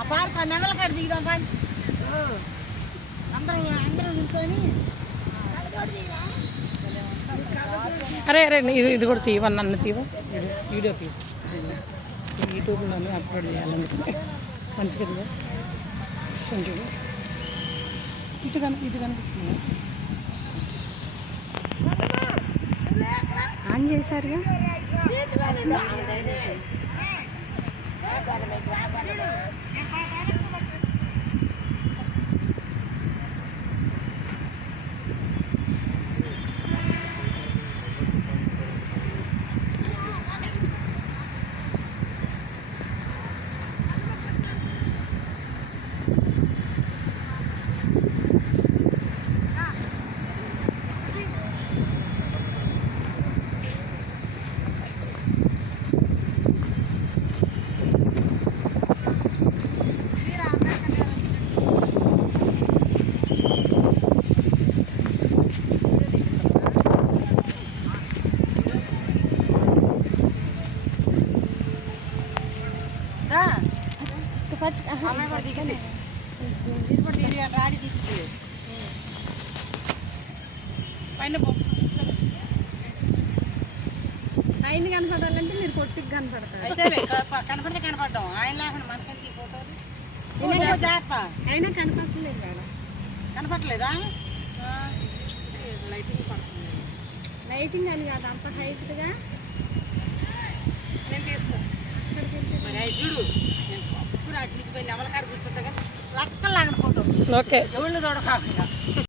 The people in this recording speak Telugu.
ఆ పార్క్ నెమల కాడ దిగుదాం పండి అందరం నిల్చొని. అరే అరే ఇది కూడా తీవ నన్ను తీవ వీడియో తీసి యూట్యూబ్లోనే అప్లోడ్ చేయాలనుకుంటే మంచిగా ఇష్టం చూడు. ఇది కనిపిస్తుంది. ఆన్ చేశారుగా. పైన పైన కనపడాలంటే మీరు కొట్టుకు కనపడతారు. కనపడితే కనపడ్డాం ఆయన లేకుండా మనకంటే ఫోటోలు జాగ్రత్త. అయినా కనపడలేదు కదా. కనపడలేదా? లైటింగ్ పడుతుంది. లైటింగ్ అని కాదు, అంత హైట్గా నేను తీస్తాను. మరి అవి చూడు, నేను ఇప్పుడు అటు నుంచి పోయి నెమల కాడ కూర్చుంటా కానీ లక్కలు లాగన ఫోటో. ఓకే, ఎవళ్ళు చూడకాకుండా.